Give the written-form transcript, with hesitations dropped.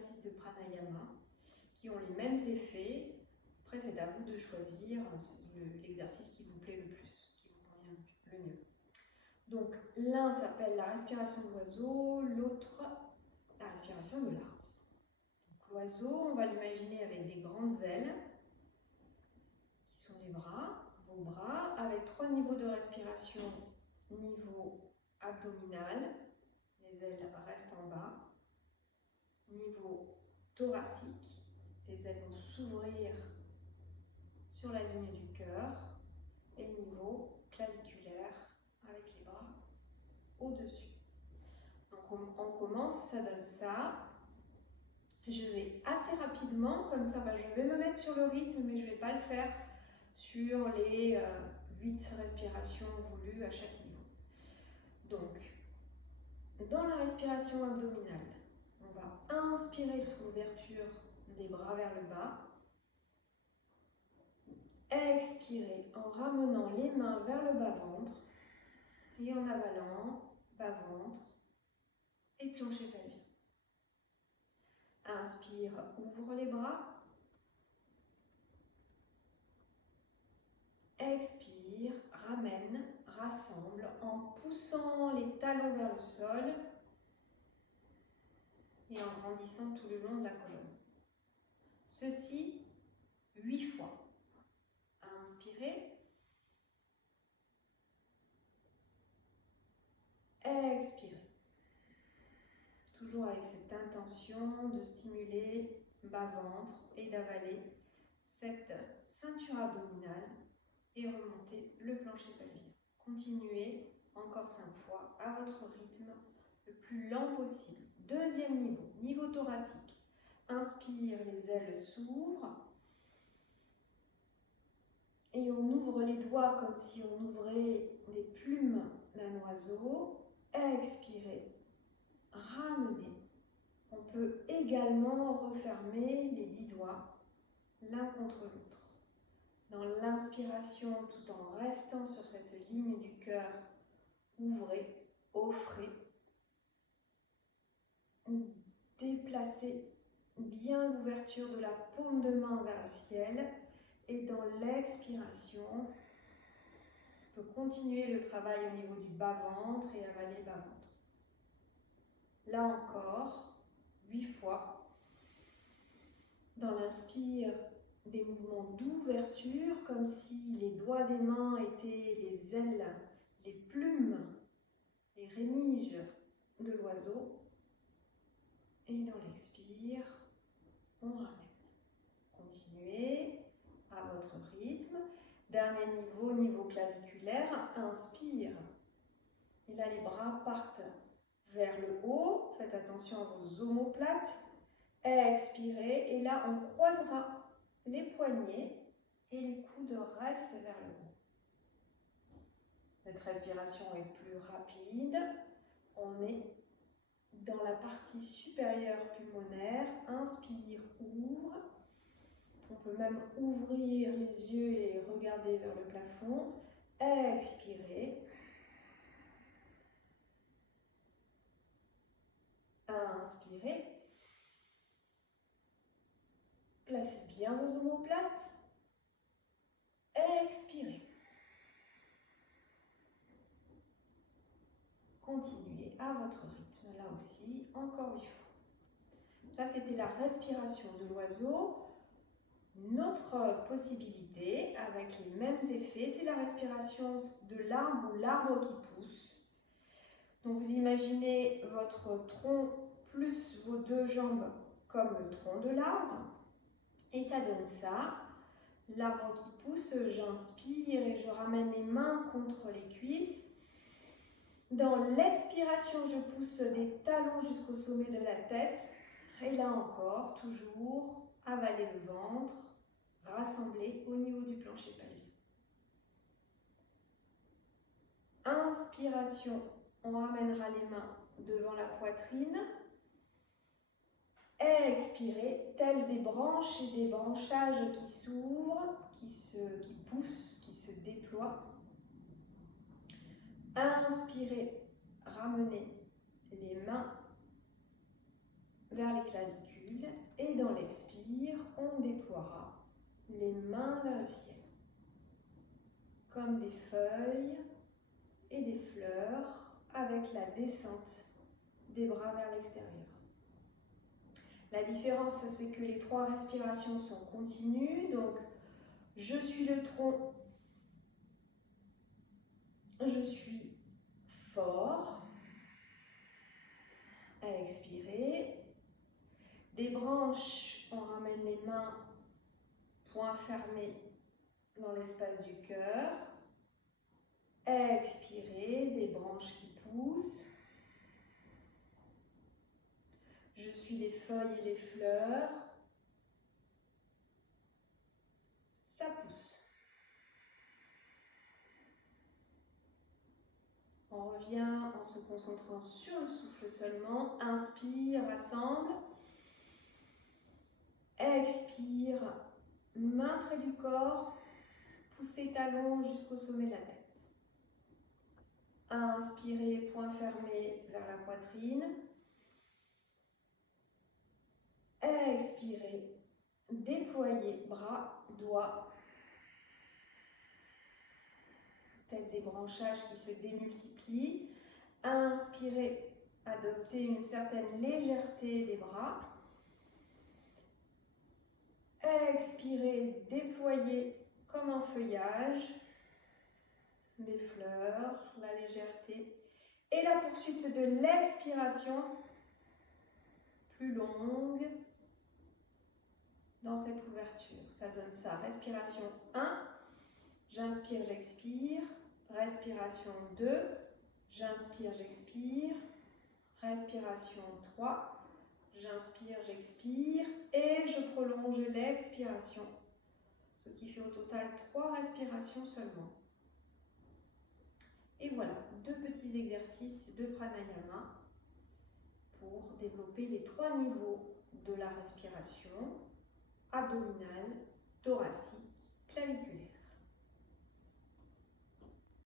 exercices de pranayama qui ont les mêmes effets. Après, c'est à vous de choisir l'exercice qui vous plaît le plus, qui vous convient le mieux. Donc, l'un s'appelle la respiration de l'oiseau, l'autre la respiration de l'arbre. L'oiseau, on va l'imaginer avec des grandes ailes, qui sont les bras, vos bras, avec 3 niveaux de respiration. Niveau abdominal, les ailes restent en bas. Niveau thoracique, les ailes vont s'ouvrir sur la ligne du cœur. Et niveau claviculaire, avec les bras au-dessus. Donc on commence, ça donne ça. Je vais assez rapidement, comme ça, je vais me mettre sur le rythme, mais je ne vais pas le faire sur les 8 respirations voulues à chaque niveau. Donc, dans la respiration abdominale, on va inspirer sous l'ouverture des bras vers le bas. Expirer en ramenant les mains vers le bas-ventre et en avalant bas-ventre et plancher pelvien. Inspire, ouvre les bras. Expire, ramène, rassemble en poussant les talons vers le sol et en grandissant tout le long de la colonne. Ceci 8 fois. Inspirez. Expirez. Toujours avec cette intention de stimuler bas-ventre et d'avaler cette ceinture abdominale et remonter le plancher pelvien. Continuez encore 5 fois à votre rythme le plus lent possible. Deuxième niveau, niveau thoracique. Inspire, les ailes s'ouvrent et on ouvre les doigts comme si on ouvrait les plumes d'un oiseau. Expirez, ramenez. On peut également refermer les 10 doigts l'un contre l'autre. Dans l'inspiration, tout en restant sur cette ligne du cœur, ouvrez, offrez, déplacez bien l'ouverture de la paume de main vers le ciel et dans l'expiration, on peut continuer le travail au niveau du bas-ventre et avaler bas-ventre. Là encore, 8 fois. Dans l'inspire, des mouvements d'ouverture, comme si les doigts des mains étaient les ailes, les plumes, les rémiges de l'oiseau. Et dans l'expire, on ramène. Continuez à votre rythme. Dernier niveau, niveau claviculaire. Inspire. Et là, les bras partent vers le haut. Faites attention à vos omoplates. Expirez. Et là, on croisera les poignets et les coudes restent vers le haut. Cette respiration est plus rapide. On est dans la partie supérieure pulmonaire. Inspire, ouvre. On peut même ouvrir les yeux et regarder vers le plafond. Expirez. Inspirez. Placez bien vos omoplates. Expirez. Continuez à votre rythme, là aussi, encore 8 fois. Ça, c'était la respiration de l'oiseau. Notre possibilité, avec les mêmes effets, c'est la respiration de l'arbre ou l'arbre qui pousse. Donc, vous imaginez votre tronc plus vos 2 jambes comme le tronc de l'arbre. Et ça donne ça. L'arbre qui pousse, j'inspire et je ramène les mains contre les cuisses. Dans l'expiration, je pousse des talons jusqu'au sommet de la tête. Et là encore, toujours, avaler le ventre, rassembler au niveau du plancher pelvien. Inspiration, on ramènera les mains devant la poitrine. Expirez, tels des branches et des branchages qui s'ouvrent, qui poussent, qui se déploient. Inspirez, ramenez les mains vers les clavicules. clavicule. Et dans l'expire, on déploiera les mains vers le ciel, comme des feuilles et des fleurs, avec la descente des bras vers l'extérieur. La différence, c'est que les 3 respirations sont continues. Donc, je suis le tronc, je suis fort. À expirer. Des branches, on ramène les mains, poings fermés dans l'espace du cœur. Expirer, des branches qui poussent. Je suis les feuilles et les fleurs. Ça pousse. On revient en se concentrant sur le souffle seulement. Inspire, rassemble. Expire, main près du corps. Poussez talons jusqu'au sommet de la tête. Inspirez, poings fermés vers la poitrine. Expirez, déployez bras, doigts. Peut-être des branchages qui se démultiplient. Inspirez, adoptez une certaine légèreté des bras. Expirez, déployez comme un feuillage des fleurs, la légèreté. Et la poursuite de l'expiration, plus longue, dans cette ouverture. Ça donne ça. Respiration 1. J'inspire, j'expire. Respiration 2. J'inspire, j'expire. Respiration 3. J'inspire, j'expire. Et je prolonge l'expiration. Ce qui fait au total 3 respirations seulement. Et voilà, 2 petits exercices de pranayama pour développer les 3 niveaux de la respiration abdominale, thoracique, claviculaire.